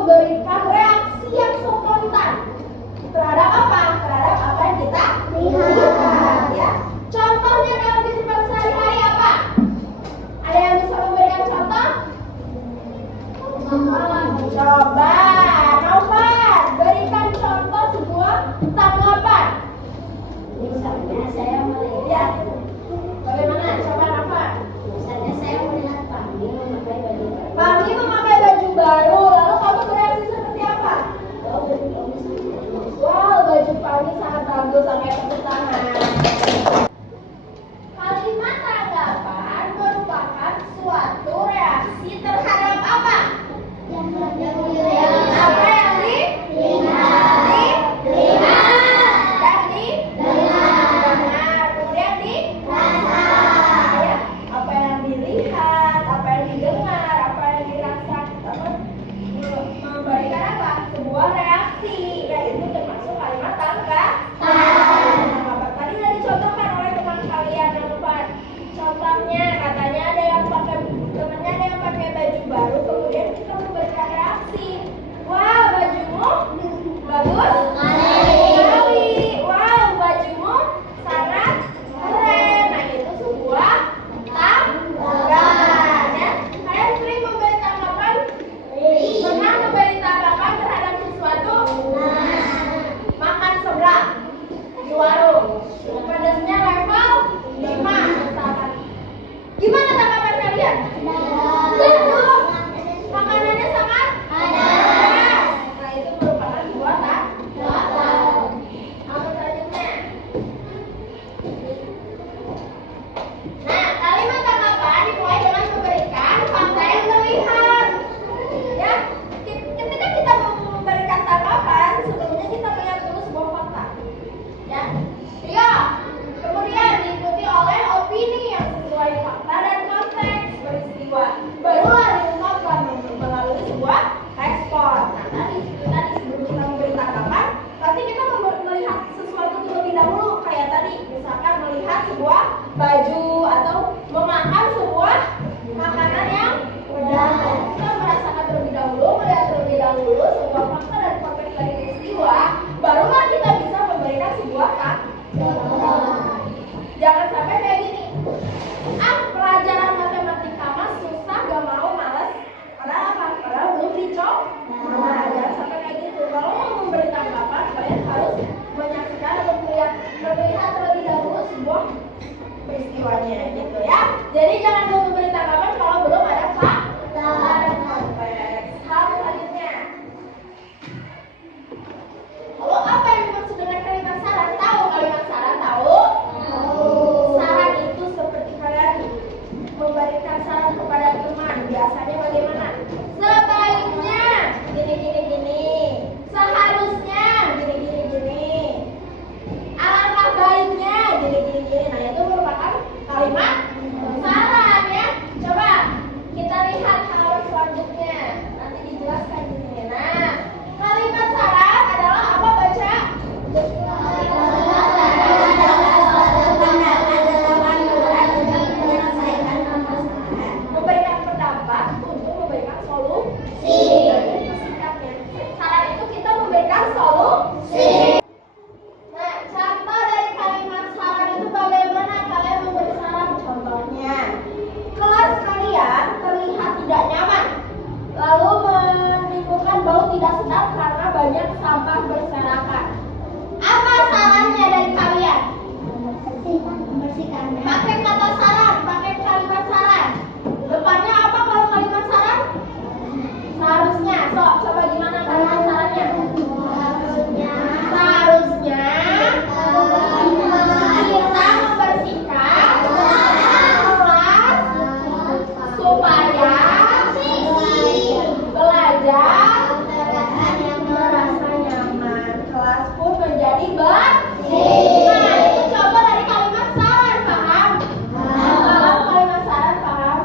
memberikan reaksi yang spontan terhadap apa? Terhadap apa yang kita lihat, ya. Contohnya dalam kehidupan sehari-hari apa? Ada yang bisa memberikan contoh? Coba, Novan, berikan contoh sebuah tanggapan. Misalnya saya Ya. melihat, Bagaimana? Coba Novan. misalnya saya melihat Fahmi memakai baju baru. Fahmi memakai baju baru, lalu kamu bereaksi seperti apa? Oh, baju Fahmi sangat bagus. Wow, baju Fahmi sangat bagus, sampai tepuk tangan. Kalimat tanggapan merupakan suatu reaksi terhadap apa? Apa yang dilihat dan didengar, kemudian dirasa. Ya, apa yang dilihat, apa yang didengar, apa yang dirasakan, memberikan apa? Sebuah reaksi, yaitu termasuk kalimat tanggapan. Tadi sudah dicontohkan oleh teman kalian yang depan. Contohnya katanya ada yang pakai temannya ada yang pakai baju baru, kemudian kita memberikan reaksi. Wah, bajumu bagus sekali. Wow, bajumu sangat keren. Nah, itu sebuah tanggapan. Ya. Kalian sering memberi tanggapan? Pernah memberi tanggapan terhadap sesuatu? Makan seblak di warung, pedasnya level 5 misalkan. Gimana tanggapan kalian? Bagus. Makanannya sangat pedas. Nah, itu merupakan sebuah tanggapan. Apa selanjutnya? Nah, kalimat tanggapan dimulai dengan memberikan fakta yang terlihat. Ya, ketika kita memberikan tanggapan, sebelumnya kita melihat dulu sebuah fakta. Ya, tiga. Kemudian diikuti oleh opini yang sesuai fakta dan konteks peristiwa. Barulah diungkapkan melalui sebuah respon. Nah, tadi sebelum kita memberi tanggapan, pasti kita melihat sesuatu terlebih dahulu. Kayak tadi, misalkan melihat sebuah baju atau memakan sebuah makanan yang pedas. Kita merasakan terlebih dahulu, melihat terlebih dahulu sebuah fakta dan konteks dari peristiwa. Barulah kita bisa memberikan sebuah tanggapan. Jangan sampai kayak gini. Pelajaran matematika mah susah, gak mau, males. Padahal apa? Padahal belum dicoba. Nah, jangan sampai kayak gitu. Kalau mau memberi tanggapan, kalian harus menyaksikan atau melihat terlebih dahulu sebuah peristiwanya, gitu ya. Jadi jangan dulu memberi tanggapan kalau belum ada fakta dan konteks. Hal selanjutnya. Lalu apa yang dimaksud dengan kalimat saran? Tahu kalimat saran? Tahu? Saran itu seperti kalian memberikan saran kepada teman. Biasanya bagaimana? Sebaiknya gini. Seharusnya gini. Alangkah baiknya gini. Nah, itu merupakan kalimat saran, ya. Coba kita lihat halaman selanjutnya. Nanti dijelaskan di sini. Nah, kalimat saran adalah apa, baca? Memberikan pendapat untuk memberikan solusi. Singkatnya, saran itu kita memberikan solusi. Nah, contoh dari kalimat saran itu bagaimana kalian memberi saran? Contohnya, kelas kalian terlihat tidak nyaman, lalu menimbulkan bau tidak sedap karena banyak sampah berserakan. Apa sarannya dari kalian? Membersihkannya. Pakai kata saran, pakai kalimat saran. Depannya apa kalau kalimat saran? Seharusnya. Coba gimana kalimat sarannya? Seharusnya kita membersihkan kelas supaya belajar yang merasa nyaman, kelas pun menjadi bersih. Nah, itu coba dari kalimat saran, paham? Kalau kalimat saran paham?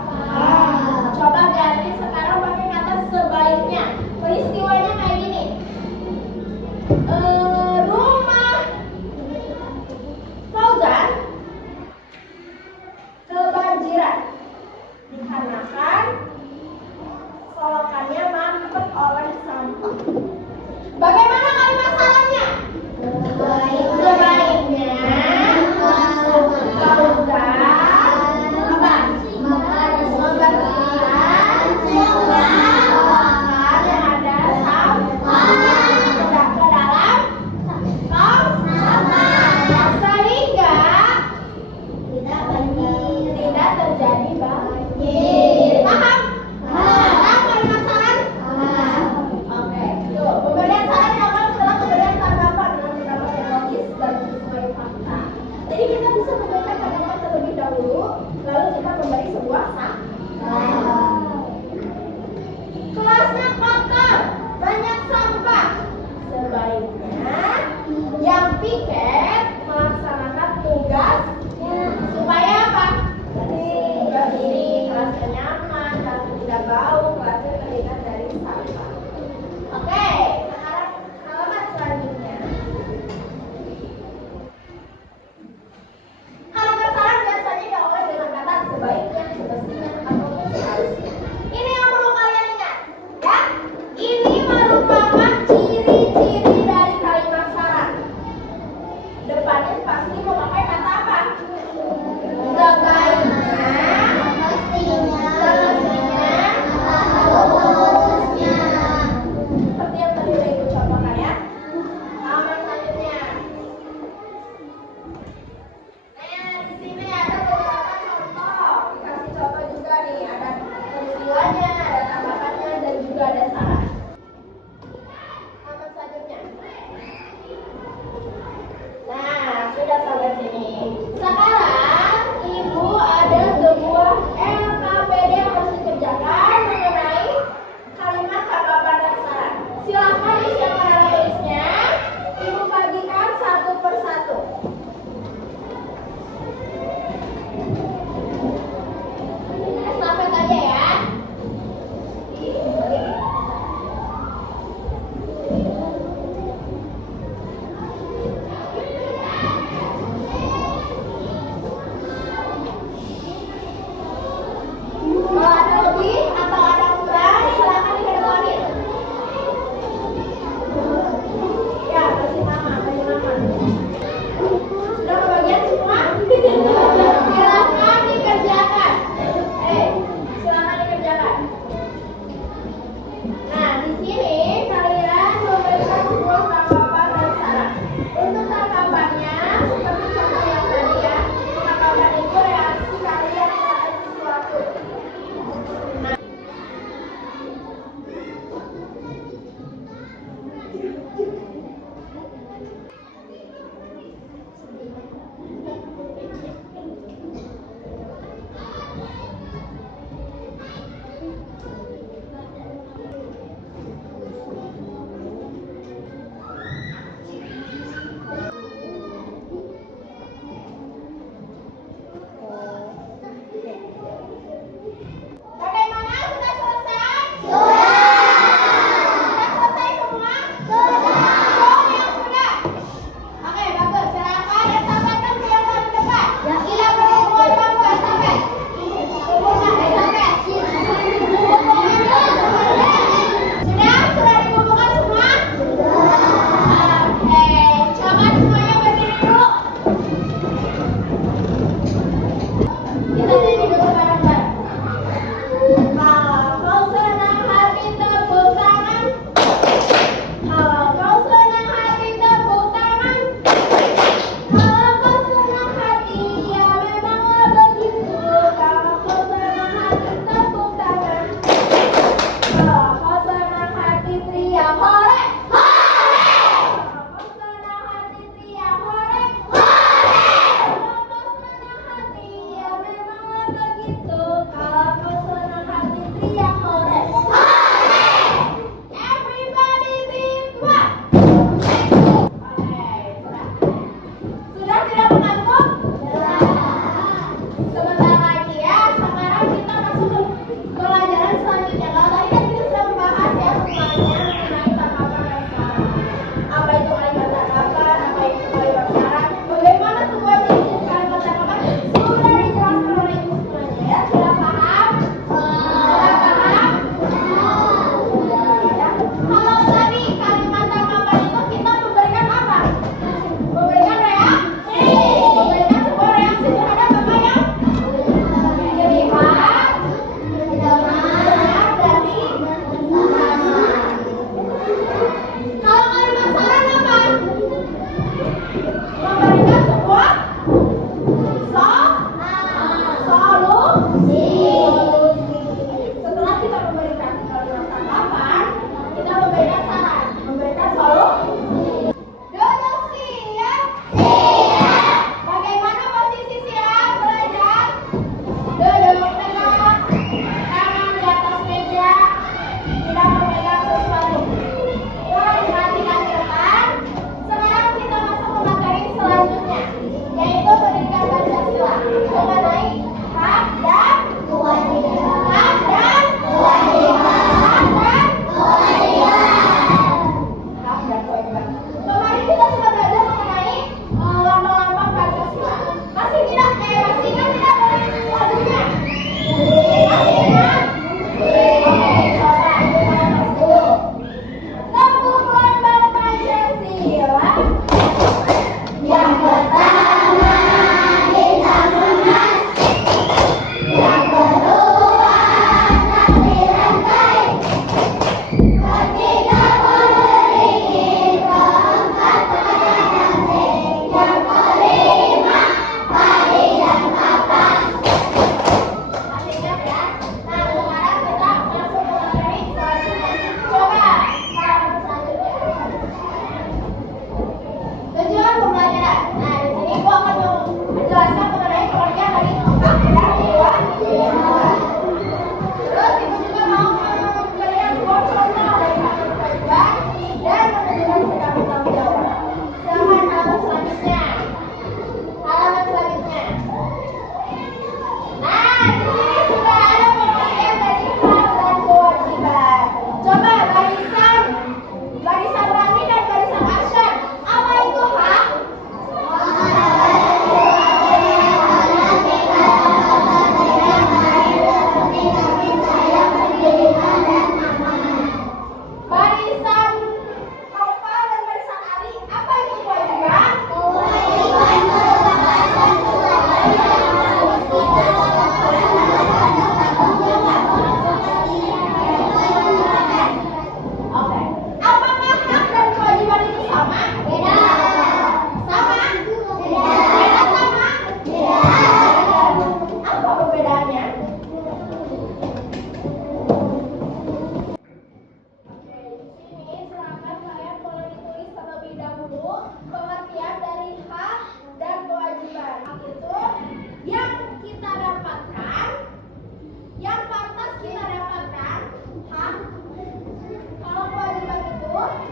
Coba ganti sekarang pakai kata sebaiknya. Peristiwanya kayak gini. Rumah Fauzan kebanjiran dikarenakan solokannya mampet oleh sampah.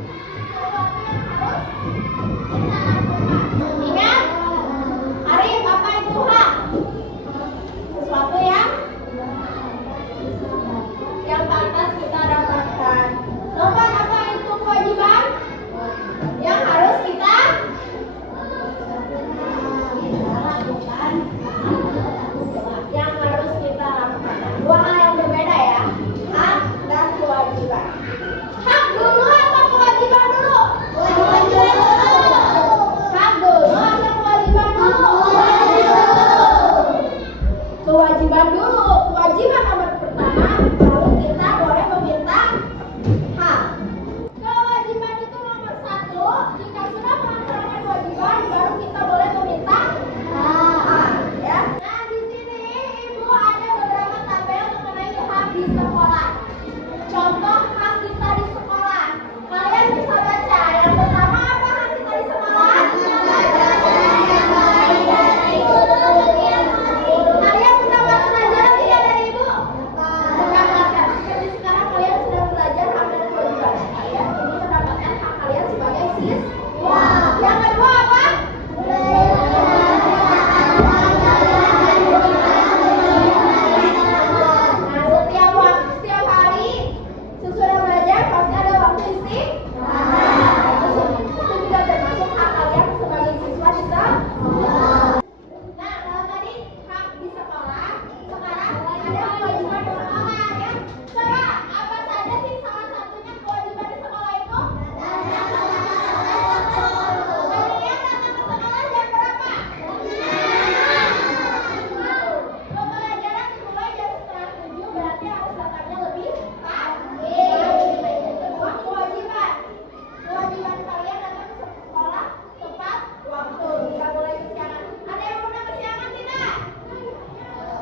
Sesuatu yang harus kita lakukan. Ingat, Arif, apa itu hak? Sesuatu yang pantas kita dapatkan. Novan, apa itu kewajiban? Yang harus kita lakukan. Yang harus kita lakukan. Dua hal yang berbeda ya. Hak dan kewajiban. Hak dulu atau kewajiban dulu? Kewajiban dulu. Hak dulu atau kewajiban dulu? Kewajiban dulu. Kewajiban nomor pertama, baru kita boleh meminta hak. Kewajiban itu nomor satu. Jika sudah melaksanakan kewajiban, baru kita boleh meminta hak. Ya. Nah, di sini Ibu ada beberapa tabel mengenai hak di sekolah. Contoh hak kita di sekolah. Kalian bisa baca. Yang pertama, apa hak kita di sekolah? Kalian mendapat pelajaran tidak dari Ibu? Mendapatkan. Jadi sekarang kalian sudah belajar hak dan kewajiban kalian. Ini mendapatkan hak kalian sebagai siswa. Yang kedua apa? Nah, setiap hari sesudah belajar pasti ada waktu istirahat. Itu juga termasuk hak kalian sebagai siswa di sekolah. Nah, kalau tadi hak di sekolah, sekarang ada kewajiban di sekolah ya. Coba, apa saja sih salah satunya kewajiban di sekolah itu? Kalian datang ke sekolah jam berapa? Pembelajaran dimulai jam setengah 7, berarti harus datangnya lebih pagi. Kedua, kewajiban. Kewajiban kalian datang ke sekolah tepat waktu, tidak boleh kesiangan. Ada yang pernah kesiangan tidak?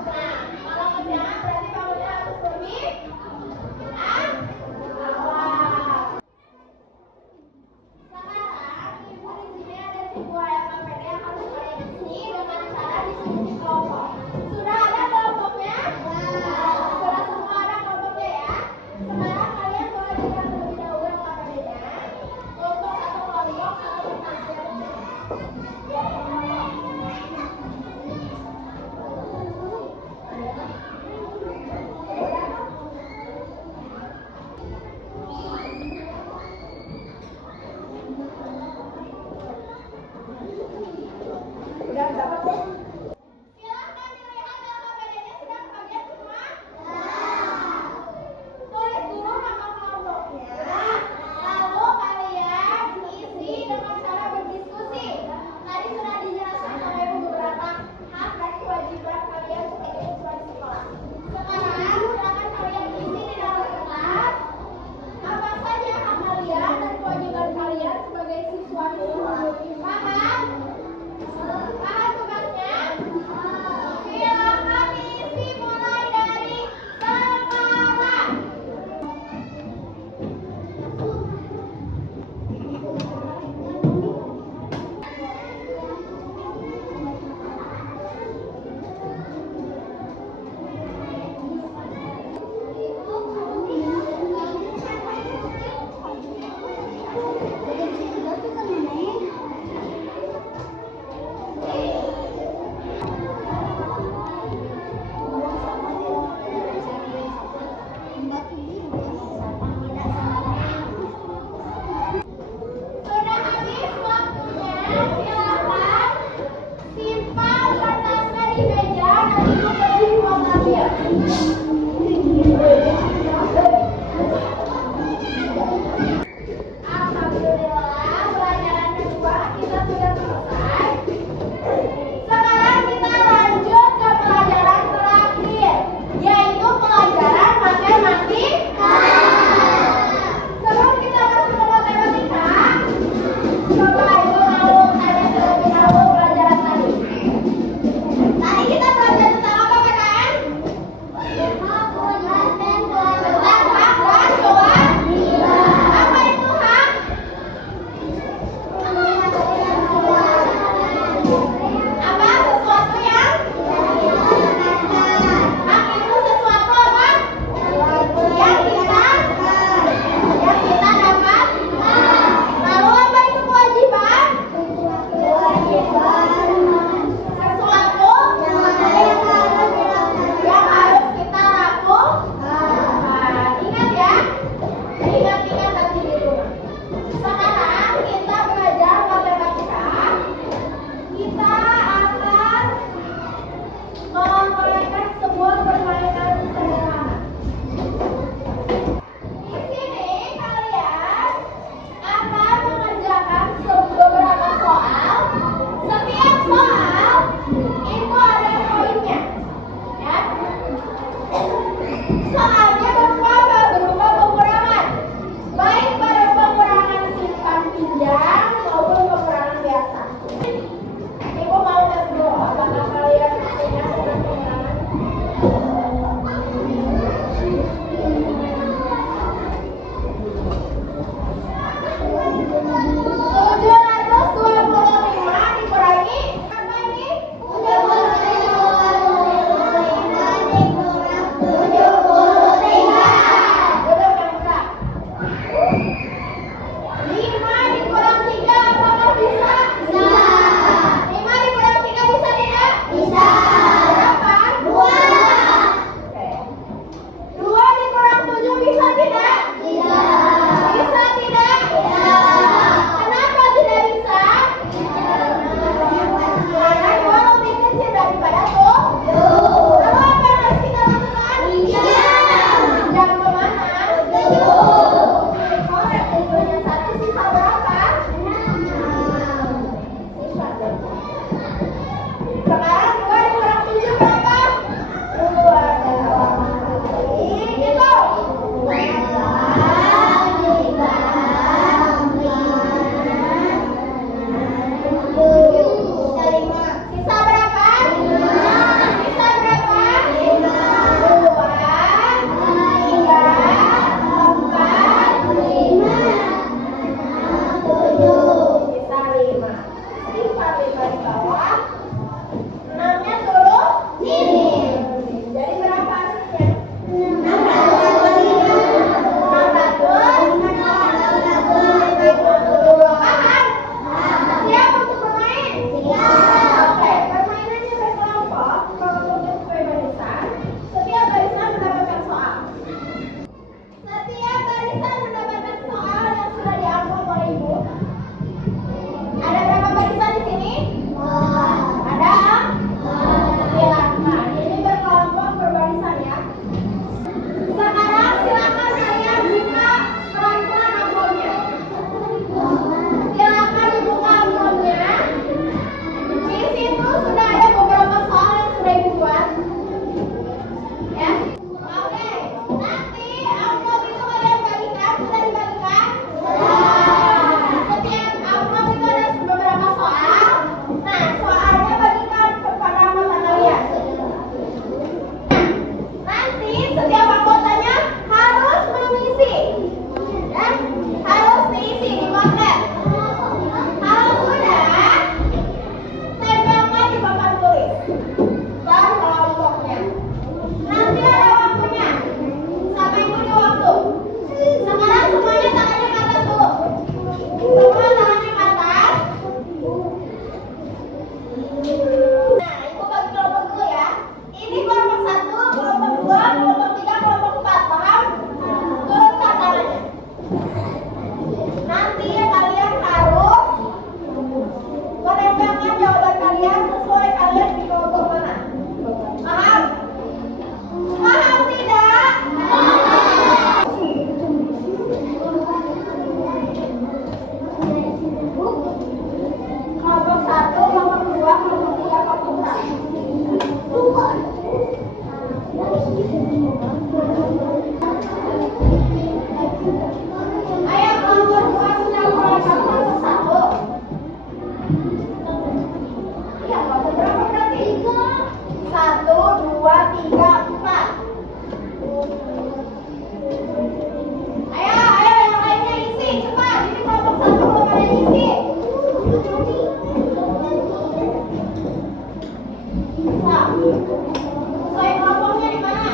Nah, kalau kesiangan berarti bangunnya harus lebih awal. Sekarang Ibu di sini ada sebuah LKPD yang harus kalian isi dengan cara disusun kelompok. Sudah ada kelompoknya? Sudah semua ada kelompoknya ya? Sekarang kalian boleh lihat terlebih dahulu LKPD-nya. Untuk satu kelompok, satu pertanyaan. Udah dapat deh. Silahkan dilihat LKPD-nya sudah kebagian semua. Tulis dulu nama kelompoknya. Lalu kalian isi dengan cara berdiskusi. Tadi sudah dijelaskan sama Ibu beberapa hak dan kewajiban kalian sebagai siswa di sekolah. Sekarang silakan kalian isi di dalam kertas apa saja hak kalian dan kewajiban kalian sebagai siswa di sekolah. Paham? Paham tugasnya? Silakan diisi mulai dari sekarang. Sudah habis waktunya, silakan simpan kertasnya di meja dan Ibu pergi ruang ambil. Alhamdulillah, pelajaran kedua kita sudah selesai. Sekarang kita lanjut ke pelajaran terakhir, yaitu pelajaran matematika. Sebelum kita masuk ke matematika, coba Ibu mau tanya terlebih dahulu pelajaran tadi. Tadi kita belajar tentang apa, PKN? Tentang hak dan kewajiban. Apa itu hak? Kelompok 1, kelompok 2, kelompok 3, kelompok 4. Ayo kelompok 2 sudah mulai kamu kelompok 1. Iya, kelompok berapa berarti? 1, 2, 3, 4. Ayo yang lainnya isi cepat. Ini kelompok 1 belum ada yang isi. Nah, sesuai kelompoknya di mana?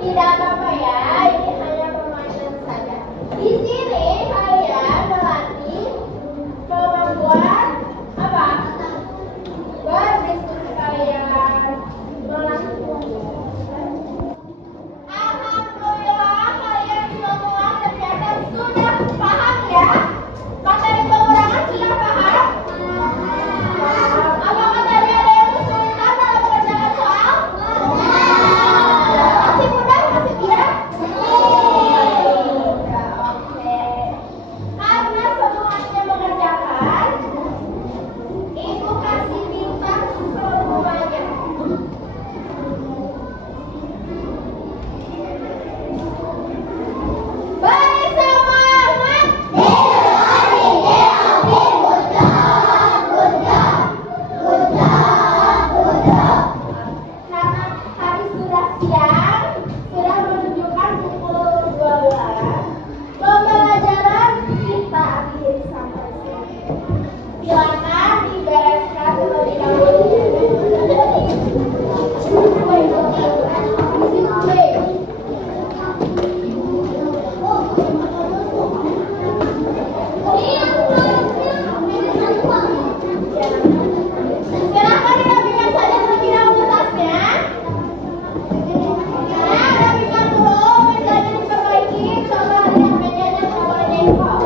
Tidak apa-apa ya, ini hanya permainan saja. Di sini saya melatih kemampuan apa? Berdiskusi kalian, melakukan. Alhamdulillah kalian semua ternyata sudah paham ya. Materi pengurangan sudah paham? Apakah tadi ada yang kesulitan dalam mengerjakan soal? Masih mudah? Masih mudah? Oke. Karena semuanya mengerjakan, Ibu kasih bintang semuanya. Beri semangat. Karena hari sudah siang, sudah menunjukkan pukul 12. Pembelajaran kita akhiri sampai sini. Silakan dibereskan terlebih dahulu. Silakan dirapikan saja terlebih dahulu tasnya. Ya, rapikan dulu, mejanya diperbaiki. Coba lihat mejanya kalau boleh jengkol.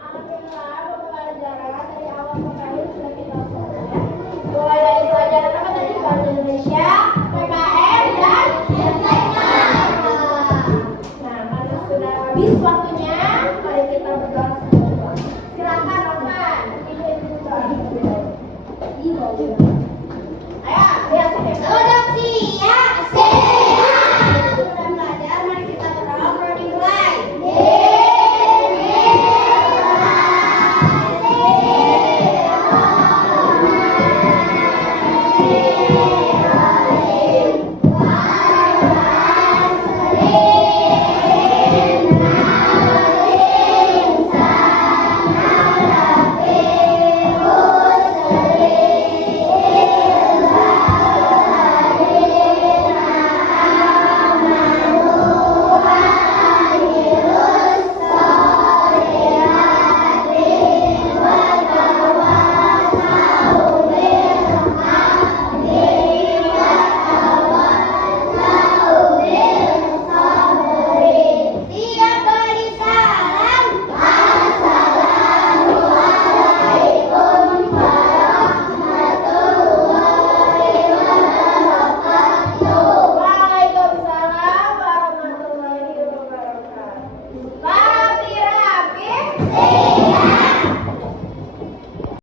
Alhamdulillah, pembelajaran dari awal sampai akhir sudah kita selesai. Mulai dari pelajaran apa tadi? Bahasa Indonesia, PKM, dan STK. Nah, karena sudah habis waktunya, mari kita berdoa semua. Silakan Roman, pimpin doa.